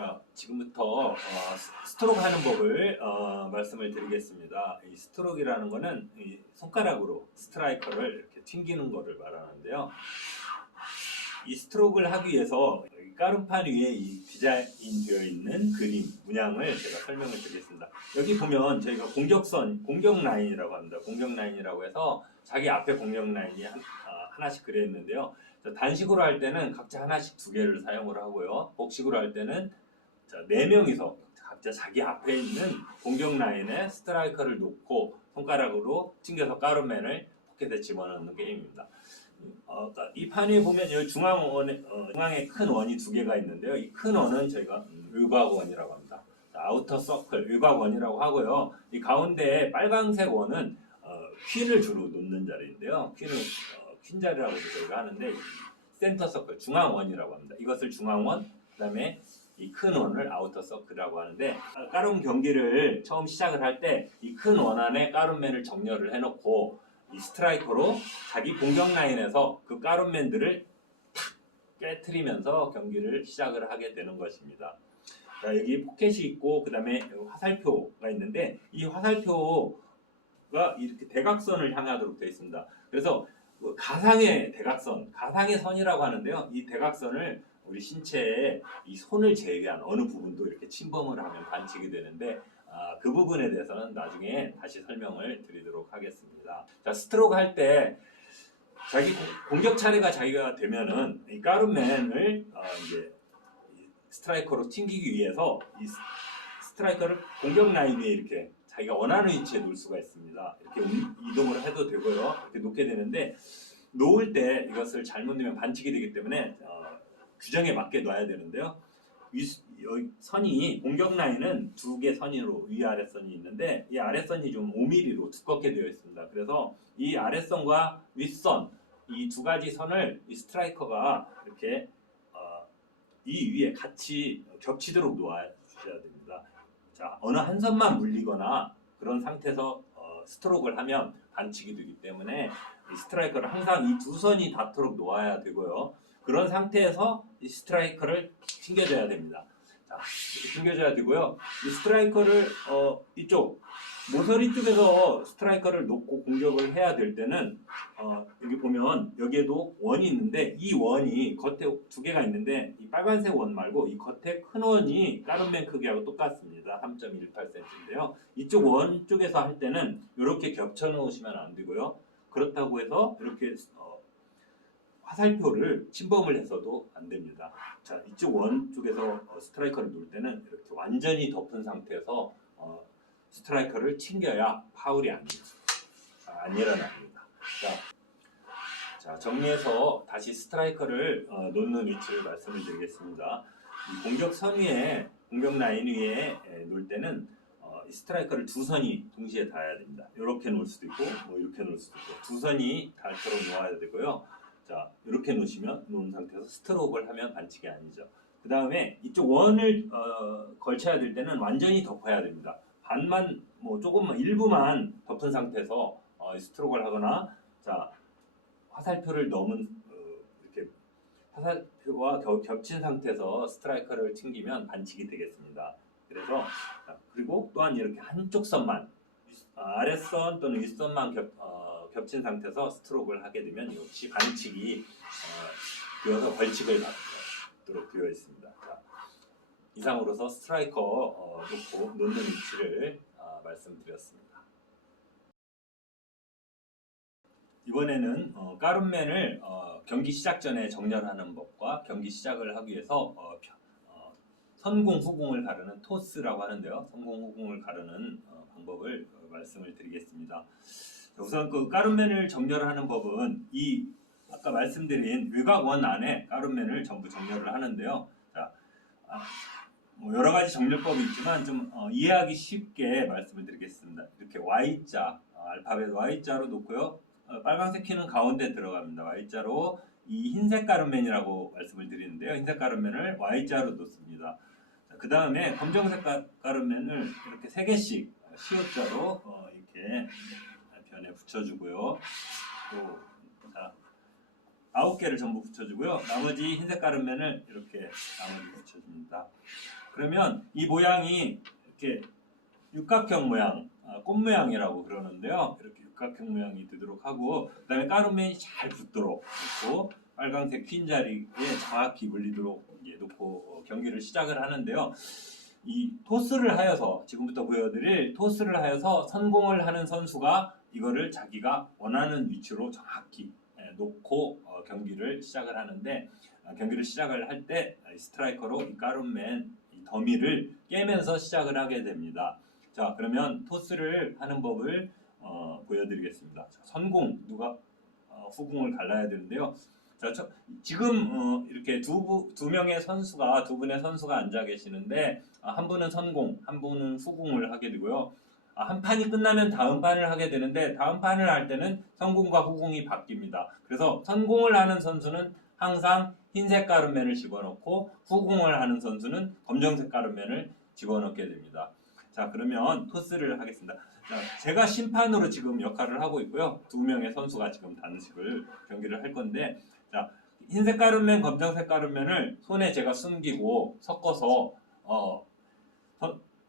자, 지금부터 스트로크 하는 법을 말씀을 드리겠습니다. 이 스트로크라는 거는 이 손가락으로 스트라이커를 이렇게 튕기는 거를 말하는데요. 이 스트로크를 하기 위해서 까름판 위에 이 디자인 되어 있는 그림, 문양을 제가 설명을 드리겠습니다. 여기 보면 저희가 공격선, 공격 라인이라고 합니다. 공격 라인이라고 해서 자기 앞에 공격 라인이 하나씩 그려 있는데요. 단식으로 할 때는 각자 하나씩 두 개를 사용을 하고요. 복식으로 할 때는 4명이서 각자 자기 앞에 있는 공격 라인에 스트라이커를 놓고 손가락으로 튕겨서 까름맨을 포켓에 집어넣는 게임입니다. 이 판 위에 보면 여기 중앙에 큰 원이 두 개가 있는데요. 이 큰 원은 저희가 외곽원이라고 합니다. 아우터 서클, 외곽원이라고 하고요. 이 가운데에 빨간색 원은 퀸을 주로 놓는 자리인데요. 퀸 자리라고 저희가 하는데 센터 서클, 중앙원이라고 합니다. 이것을 중앙원, 그 다음에 이 큰 원을 아우터 서클이라고 하는데, 까름 경기를 처음 시작을 할 때 이 큰 원 안에 까름맨을 정렬을 해놓고 이 스트라이커로 자기 공격 라인에서 그 까름맨들을 탁 깨트리면서 경기를 시작을 하게 되는 것입니다. 자, 여기 포켓이 있고 그 다음에 화살표가 있는데, 이 화살표가 이렇게 대각선을 향하도록 되어 있습니다. 그래서 가상의 대각선, 가상의 선이라고 하는데요. 이 대각선을 우리 신체에 이 손을 제외한 어느 부분도 이렇게 침범을 하면 반칙이 되는데, 그 부분에 대해서는 나중에 다시 설명을 드리도록 하겠습니다. 자, 스트로크 할 때 자기 공격 차례가 자기가 되면은 이 까름맨을 이제 스트라이커로 튕기기 위해서 이 스트라이커를 공격 라인 위에 이렇게 자기가 원하는 위치에 놓을 수가 있습니다. 이렇게 이동을 해도 되고요. 이렇게 놓게 되는데, 놓을 때 이것을 잘못 놓으면 반칙이 되기 때문에 규정에 맞게 놔야 되는데요. 선이, 공격 라인은 두 개 선으로 위아래 선이 있는데, 이 아래선이 좀 5mm로 두껍게 되어 있습니다. 그래서 이 아래선과 윗선, 이 두 가지 선을 이 스트라이커가 이렇게 이 위에 같이 겹치도록 놓아주셔야 됩니다. 자, 어느 한 선만 물리거나 그런 상태에서 스트로크를 하면 반칙이 되기 때문에 이 스트라이커를 항상 이 두 선이 닿도록 놓아야 되고요. 그런 상태에서 이 스트라이커를 튕겨줘야 됩니다. 자, 튕겨줘야 되고요. 이 스트라이커를 이쪽 모서리 쪽에서 스트라이커를 놓고 공격을 해야 될 때는 여기 보면 여기에도 원이 있는데, 이 원이 겉에 두 개가 있는데 이 빨간색 원 말고 이 겉에 큰 원이 까름맨 크기하고 똑같습니다. 3.18cm인데요. 이쪽 원 쪽에서 할 때는 이렇게 겹쳐 놓으시면 안 되고요. 그렇다고 해서 이렇게 화살표를 침범을 해서도 안 됩니다. 자, 이쪽 원 쪽에서 스트라이커를 놓을 때는 이렇게 완전히 덮은 상태에서 스트라이커를 튕겨야 파울이 안 일어납니다. 자, 정리해서 다시 스트라이커를 놓는 위치를 말씀을 드리겠습니다. 이 공격선 위에, 공격 라인 위에 놓을 때는 이 스트라이커를 두 선이 동시에 닿아야 됩니다. 이렇게 놓을 수도 있고, 이렇게 놓을 수도 있고, 두 선이 닿도록 놓아야 되고요. 자, 이렇게 놓은 상태에서 스트로크를 하면 반칙이 아니죠. 그 다음에 이쪽 원을 걸쳐야 될 때는 완전히 덮어야 됩니다. 반만, 조금만, 일부만 덮은 상태에서 스트로크를 하거나, 자, 화살표를 넘은 이렇게 화살표와 겹친 상태에서 스트라이커를 튕기면 반칙이 되겠습니다. 그래서 그리고 또한 이렇게 한쪽 선만, 아랫선 또는 윗선만 겹친 상태에서 스트로크를 하게 되면 역시 반칙이 되어서 벌칙을 받도록 되어 있습니다. 자, 이상으로서 스트라이커 놓는 위치를 말씀드렸습니다. 이번에는 까름맨을 경기 시작 전에 정렬하는 법과 경기 시작을 하기 위해서 선공, 후공을 가르는 토스라고 하는데요. 선공, 후공을 가르는 방법을 말씀을 드리겠습니다. 우선 그 까름맨을 정렬하는 법은 이 아까 말씀드린 외곽원 안에 까름맨을 전부 정렬을 하는데요. 자, 여러 가지 정렬법이 있지만 좀 이해하기 쉽게 말씀을 드리겠습니다. 이렇게 Y자, 알파벳 Y자로 놓고요. 빨간색 키는 가운데 들어갑니다. Y자로 이 흰색 까름맨이라고 말씀을 드리는데요. 흰색 까름맨을 Y자로 놓습니다. 그 다음에 검정색 까름맨을 이렇게 3개씩 시옷자로 이렇게 변에 붙여주고요. 또 9개를 전부 붙여주고요. 나머지 흰색 까름맨을 이렇게 나머지 붙여줍니다. 그러면 이 모양이 이렇게 육각형 모양, 꽃 모양이라고 그러는데요. 이렇게 육각형 모양이 되도록 하고, 그다음에 가루면이 잘 붙도록 놓고, 빨강색 퀸 자리에 정확히 물리도록 이제 놓고 경기를 시작을 하는데요. 이 토스를 하여서, 지금부터 보여드릴 토스를 하여서 선공을 하는 선수가 이거를 자기가 원하는 위치로 정확히 놓고 경기를 시작을 하는데, 경기를 시작을 할 때 스트라이커로 이 가룸맨 이 더미를 깨면서 시작을 하게 됩니다. 자, 그러면 토스를 하는 법을 보여드리겠습니다. 자, 선공, 누가 후공을 갈라야 되는데요. 자, 지금 이렇게 두 명의 선수가, 두 분의 선수가 앉아 계시는데, 한 분은 선공, 한 분은 후공을 하게 되고요. 한 판이 끝나면 다음 판을 하게 되는데, 다음 판을 할 때는 선공과 후공이 바뀝니다. 그래서 선공을 하는 선수는 항상 흰색 가루맨을 집어넣고, 후공을 하는 선수는 검정색 가루맨을 집어넣게 됩니다. 자, 그러면 토스를 하겠습니다. 자, 제가 심판으로 지금 역할을 하고 있고요. 두 명의 선수가 지금 단식을 경기를 할 건데, 자, 흰색 가루맨, 검정색 가루맨을 손에 제가 숨기고 섞어서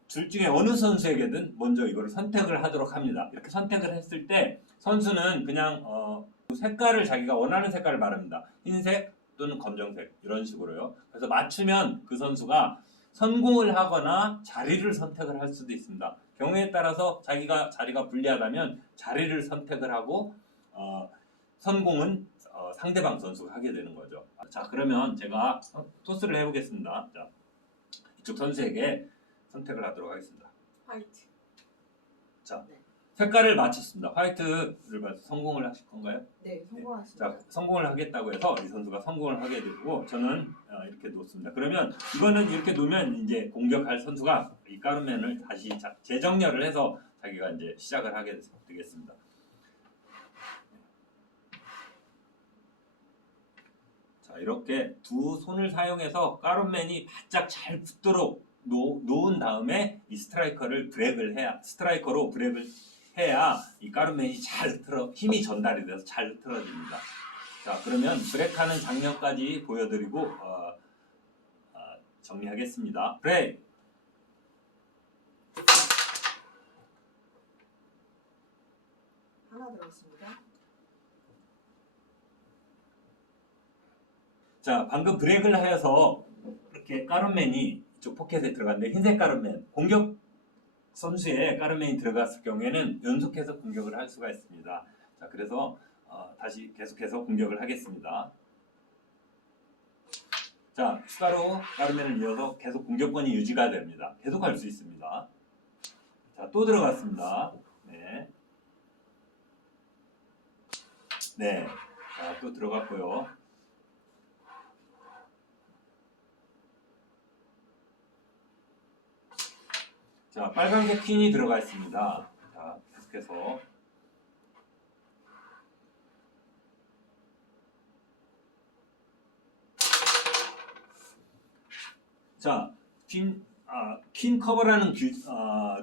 둘 중에 어느 선수에게든 먼저 이걸 선택을 하도록 합니다. 이렇게 선택을 했을 때 선수는 그냥 색깔을 자기가 원하는 색깔을 말합니다. 흰색 또는 검정색 이런 식으로요. 그래서 맞추면 그 선수가 선공을 하거나 자리를 선택을 할 수도 있습니다. 경우에 따라서 자기가 자리가 불리하다면 자리를 선택을 하고 선공은 상대방 선수가 하게 되는 거죠. 자, 그러면 제가 토스를 해보겠습니다. 자, 이쪽 선수에게 선택을 하도록 하겠습니다. 화이트. 자, 네. 색깔을 맞췄습니다. 화이트를 봐서 성공을 하실 건가요? 네, 성공하십니다. 자, 성공을 하겠다고 해서 이 선수가 성공을 하게 되고 저는 이렇게 놓습니다. 그러면 이거는 이렇게 놓으면 이제 공격할 선수가 이 가루맨을 다시 재정렬을 해서 자기가 이제 시작을 하게 되겠습니다. 자, 이렇게 두 손을 사용해서 가루맨이 바짝 잘 붙도록 놓은 다음에 이 스트라이커로 브레이크를 해야 이 가루맨이 잘 힘이 전달이 돼서 잘 흐트러집니다. 자, 그러면 브레이크하는 장면까지 보여드리고 정리하겠습니다. 브레이크! 하나 들어갔습니다. 자, 방금 브레이크를 하여서 이렇게 가루맨이 이쪽 포켓에 들어갔는데 흰색 가루맨, 공격 선수의 가루맨이 들어갔을 경우에는 연속해서 공격을 할 수가 있습니다. 자, 그래서 다시 계속해서 공격을 하겠습니다. 자, 추가로 가루맨을 이어서 계속 공격권이 유지가 됩니다. 계속 할 수 있습니다. 자, 또 들어갔습니다. 네. 네. 자, 또 들어갔고요. 자, 빨간색 퀸이 들어가 있습니다. 자, 계속해서. 자, 퀸 커버라는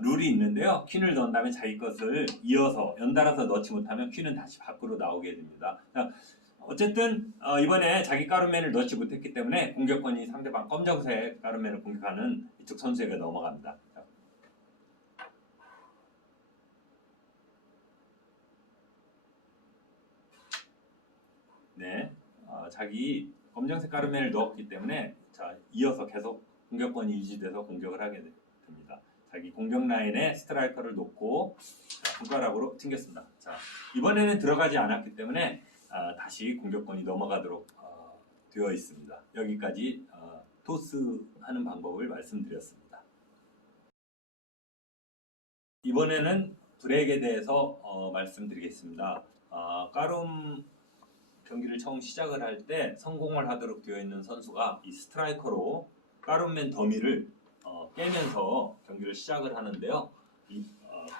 룰이 있는데요. 퀸을 넣은 다음에 자기 것을 이어서 연달아서 넣지 못하면 퀸은 다시 밖으로 나오게 됩니다. 자, 어쨌든 이번에 자기 가루맨을 넣지 못했기 때문에 공격권이 상대방 검정색 가루맨을 공격하는 이쪽 선수에게 넘어갑니다. 자. 네, 자기 검정색 가루맨을 넣었기 때문에 자, 이어서 계속 공격권이 유지돼서 공격을 하게 됩니다. 자기 공격 라인에 스트라이커를 놓고 손가락으로 튕겼습니다. 자, 이번에는 들어가지 않았기 때문에 다시 공격권이 넘어가도록 되어 있습니다. 여기까지 토스하는 방법을 말씀드렸습니다. 이번에는 브레이크에 대해서 말씀드리겠습니다. 가룸 경기를 처음 시작을 할 때 성공을 하도록 되어 있는 선수가 이 스트라이커로 가룸맨 더미를 깨면서 경기를 시작을 하는데요.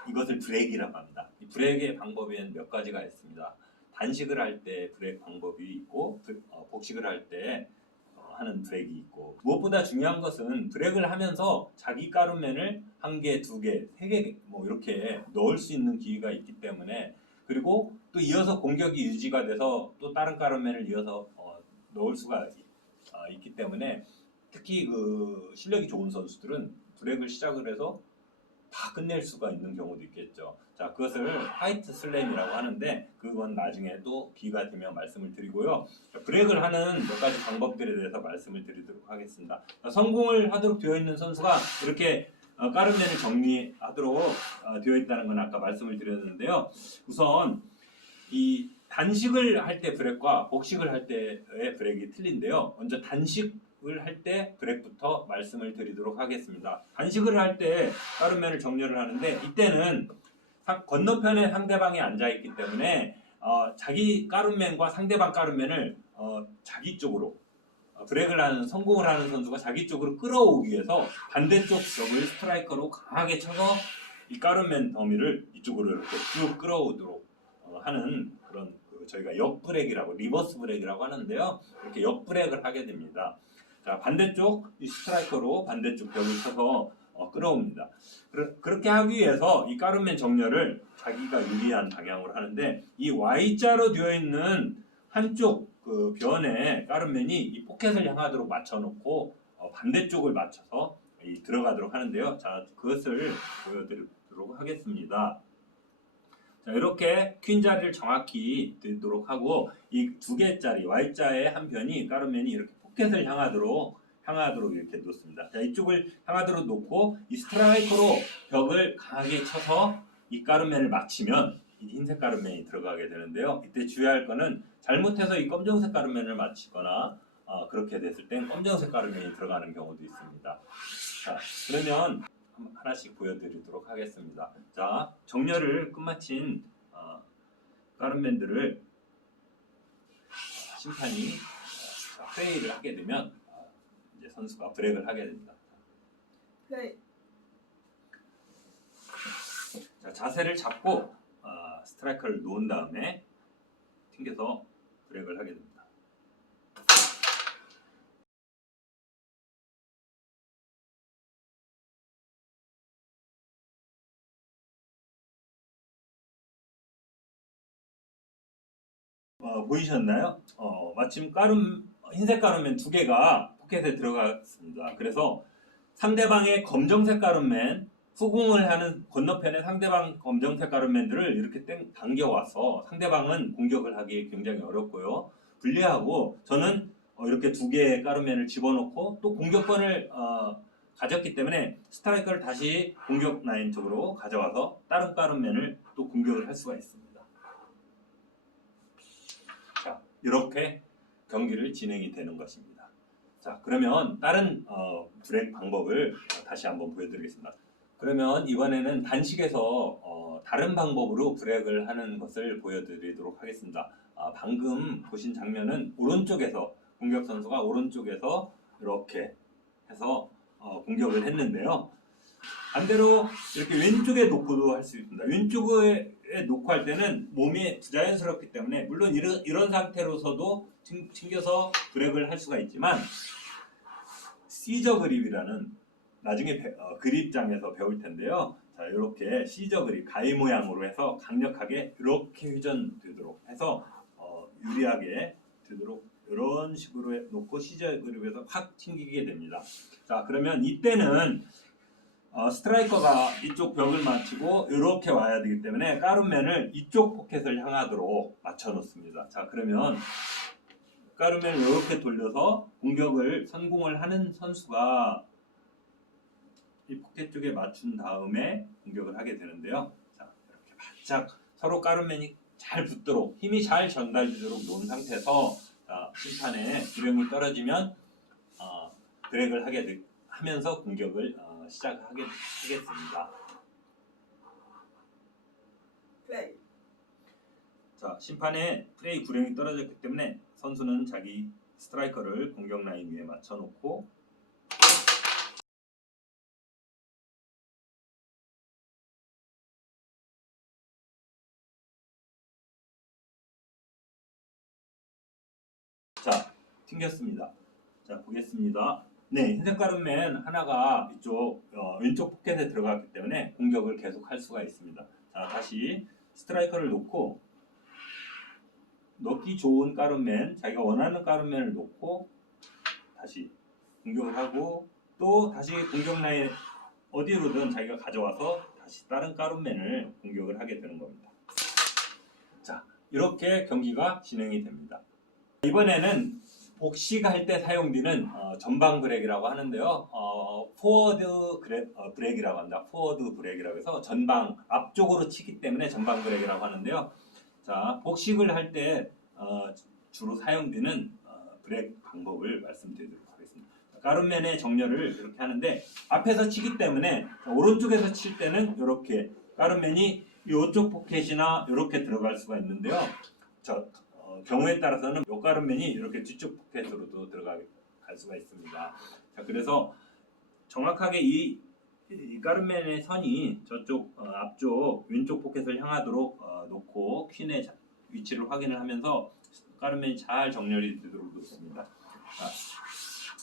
이것을 브레이크라고 합니다. 이 브레이크의 방법에는 몇 가지가 있습니다. 단식을 할 때 브레이크 방법이 있고 복식을 할 때 하는 브레이크 있고, 무엇보다 중요한 것은 브레이크를 하면서 자기 가룸맨을 한 개, 두 개, 세 개 뭐 이렇게 넣을 수 있는 기회가 있기 때문에, 그리고 또 이어서 공격이 유지가 돼서 또 다른 가룸맨을 이어서 넣을 수가 있기 때문에 특히 그 실력이 좋은 선수들은 브렉을 시작을 해서 다 끝낼 수가 있는 경우도 있겠죠. 자, 그것을 화이트 슬램이라고 하는데 그건 나중에 또 기회가 되면 말씀을 드리고요. 브렉을 하는 몇 가지 방법들에 대해서 말씀을 드리도록 하겠습니다. 성공을 하도록 되어 있는 선수가 이렇게 까르멘을 정리하도록 되어 있다는 건 아까 말씀을 드렸는데요. 우선 이 단식을 할 때 브렉과 복식을 할 때의 브렉이 틀린데요. 먼저 단식을 할 때 브렉부터 말씀을 드리도록 하겠습니다. 단식을 할 때 까르멘을 정렬을 하는데 이때는 건너편에 상대방이 앉아있기 때문에 자기 까르멘과 상대방 까르멘을 자기 쪽으로 브렉을 하는 성공을 하는 선수가 자기 쪽으로 끌어오기 위해서 반대쪽 벽을 스트라이커로 강하게 쳐서 이 까르멘 더미를 이쪽으로 이렇게 쭉 끌어오도록 하는 그런 저희가 역브렉이라고 리버스 브렉이라고 하는데요. 이렇게 역브렉을 하게 됩니다. 자, 반대쪽 이 스트라이커로 반대쪽 벽을 쳐서 끌어옵니다. 그렇게 하기 위해서 이 까르멘 정렬을 자기가 유리한 방향으로 하는데 이 Y자로 되어 있는 한쪽 그 변에 까르멘이 이 포켓을 향하도록 맞춰놓고 반대쪽을 맞춰서 들어가도록 하는데요. 자, 그것을 보여드리도록 하겠습니다. 자, 이렇게 퀸 자리를 정확히 들도록 하고 이 두 개짜리 Y자의 한 변이 까르멘이 이렇게 포켓을 향하도록 이렇게 놓습니다. 자, 이쪽을 향하도록 놓고 이 스트라이커로 벽을 강하게 쳐서 이 까르멘을 맞히면 이 흰색 까르멘이 들어가게 되는데요. 이때 주의할 거는 잘못해서 이 검정색 까르멘을 맞히거나 그렇게 됐을 땐 검정색 까르멘이 들어가는 경우도 있습니다. 자, 그러면 하나씩 보여드리도록 하겠습니다. 자, 정렬을 끝마친 까르멘들을 심판이 플레이를 하게 되면 이제 선수가 브렉을 하게 됩니다. 플레이. 자, 자세를 잡고 스트라이커를 놓은 다음에 튕겨서 브렉을 하게 됩니다. 보이셨나요? 마침 흰색 까르멘 두 개가 포켓에 들어갔습니다. 그래서 상대방의 검정색 까르멘 후공을 하는 건너편에 상대방 검정색 까르멘들을 이렇게 당겨와서 상대방은 공격을 하기 굉장히 어렵고요. 불리하고 저는 이렇게 두 개의 까르멘을 집어넣고 또 공격권을 가졌기 때문에 스트라이커를 다시 공격 라인 쪽으로 가져와서 다른 까르멘을 또 공격을 할 수가 있습니다. 자, 이렇게 경기를 진행이 되는 것입니다. 자, 그러면 다른 브렉 방법을 다시 한번 보여드리겠습니다. 그러면 이번에는 단식에서 다른 방법으로 브렉을 하는 것을 보여드리도록 하겠습니다. 방금 보신 장면은 오른쪽에서 공격 선수가 오른쪽에서 이렇게 해서 공격을 했는데요. 반대로 이렇게 왼쪽에 놓고도 할 수 있습니다. 왼쪽에 놓고 할 때는 몸이 부자연스럽기 때문에 물론 이런 상태로서도 튕겨서 브렉을 할 수가 있지만 시저 그립이라는 나중에 그립장에서 배울 텐데요. 자, 이렇게 시저 그립 가위 모양으로 해서 강력하게 이렇게 회전되도록 해서 유리하게 되도록 이런 식으로 놓고 시저 그립에서 확 튕기게 됩니다. 자, 그러면 이때는 스트라이커가 이쪽 벽을 맞추고 이렇게 와야 되기 때문에 까르멘을 이쪽 포켓을 향하도록 맞춰 놓습니다. 자, 그러면 까르멘을 이렇게 돌려서 공격을 성공을 하는 선수가 이 포켓 쪽에 맞춘 다음에 공격을 하게 되는데요. 자, 이렇게 바짝 서로 까르멘이 잘 붙도록 힘이 잘 전달되도록 놓은 상태에서 심판의 구령이 떨어지면 브렉을 하면서 공격을 시작하겠습니다. 플레이. 자, 심판의 플레이 구령이 떨어졌기 때문에 선수는 자기 스트라이커를 공격 라인 위에 맞춰놓고 자, 튕겼습니다. 자, 보겠습니다. 네, 흰색 까르멘 하나가 이쪽 왼쪽 포켓에 들어갔기 때문에 공격을 계속 할 수가 있습니다. 자, 다시 스트라이커를 놓고 넣기 좋은 까르멘, 자기가 원하는 까르멘을 놓고 다시 공격을 하고 또 다시 공격 라인 어디로든 자기가 가져와서 다시 다른 가룸맨을 공격을 하게 되는 겁니다. 자, 이렇게 경기가 진행이 됩니다. 이번에는 복식할 때 사용되는 전방 브레이크라고 하는데요. 포워드 브레이크라고 합니다. 포워드 브레이크라고 해서 전방 앞쪽으로 치기 때문에 전방 브레이크라고 하는데요. 자, 복식을 할 때 주로 사용되는 브레이크 방법을 말씀드리도록 하겠습니다. 가룸맨의 정렬을 이렇게 하는데 앞에서 치기 때문에 오른쪽에서 칠 때는 이렇게 가룸맨이 이쪽 포켓이나 이렇게 들어갈 수가 있는데요. 경우에 따라서는 요 가룸맨이 이렇게 뒤쪽 포켓으로도 들어갈 수가 있습니다. 자, 그래서 정확하게 이 가룸맨의 선이 저쪽 앞쪽 왼쪽 포켓을 향하도록 놓고 퀸의 위치를 확인을 하면서 가룸맨이 잘 정렬이 되도록 놓습니다.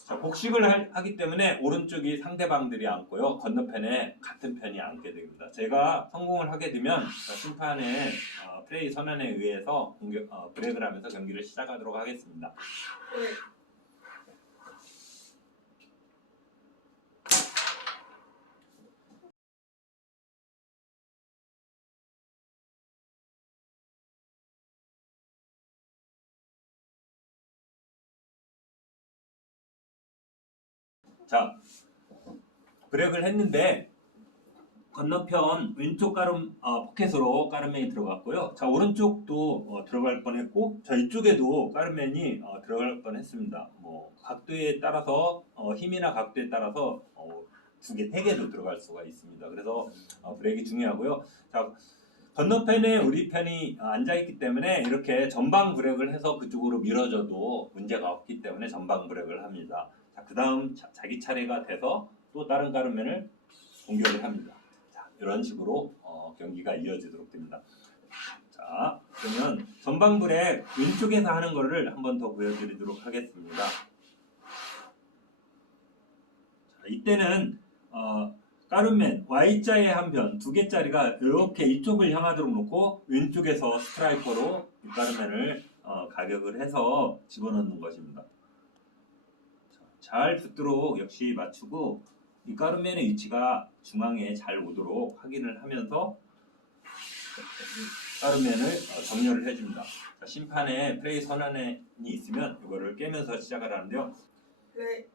자, 복식을 하기 때문에 오른쪽이 상대방들이 앉고요. 건너편에 같은 편이 앉게 됩니다. 제가 성공을 하게 되면 심판의 플레이 선언에 의해서 브레이크를 하면서 경기를 시작하도록 하겠습니다. 플레이. 자, 브레이크를 했는데 건너편 왼쪽 포켓으로 가룸맨이 들어갔고요. 자, 오른쪽도 들어갈 뻔했고, 자, 이쪽에도 가룸맨이 들어갈 뻔했습니다. 뭐 각도에 따라서 힘이나 각도에 따라서 두 개, 세 개도 들어갈 수가 있습니다. 그래서 브레이크 중요하고요. 자, 건너편에 우리 편이 앉아있기 때문에 이렇게 전방 브레이크를 해서 그쪽으로 밀어줘도 문제가 없기 때문에 전방 브레이크를 합니다. 자, 그 다음 자기 차례가 돼서 또 다른 가룸맨을 공격을 합니다. 자, 이런 식으로 경기가 이어지도록 됩니다. 자, 그러면 전방 브레이크 왼쪽에서 하는 거를 한 번 더 보여드리도록 하겠습니다. 자, 이때는 가룸맨 Y자의 한 변, 두 개짜리가 이렇게 이쪽을 향하도록 놓고 왼쪽에서 스트라이커로 이 가룸맨을 가격을 해서 집어넣는 것입니다. 잘 붙도록 역시 맞추고 이 가룸맨의 위치가 중앙에 잘 오도록 확인을 하면서 가룸맨을 정렬을 해줍니다. 자, 심판의 플레이 선언이 있으면 이거를 깨면서 시작을 하는데요. 플레이.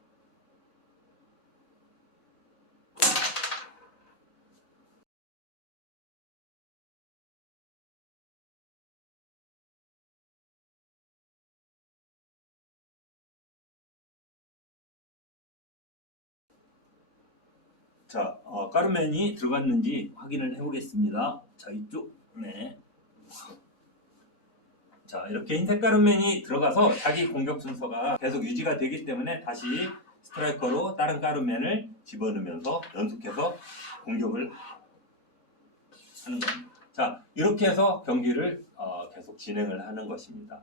자, 가룸맨이 들어갔는지 확인을 해보겠습니다. 자, 이쪽, 네. 자, 이렇게 흰색 가룸맨이 들어가서 자기 공격 순서가 계속 유지가 되기 때문에 다시 스트라이커로 다른 가룸맨을 집어넣으면서 연속해서 공격을 하는 겁니다. 자, 이렇게 해서 경기를 계속 진행을 하는 것입니다.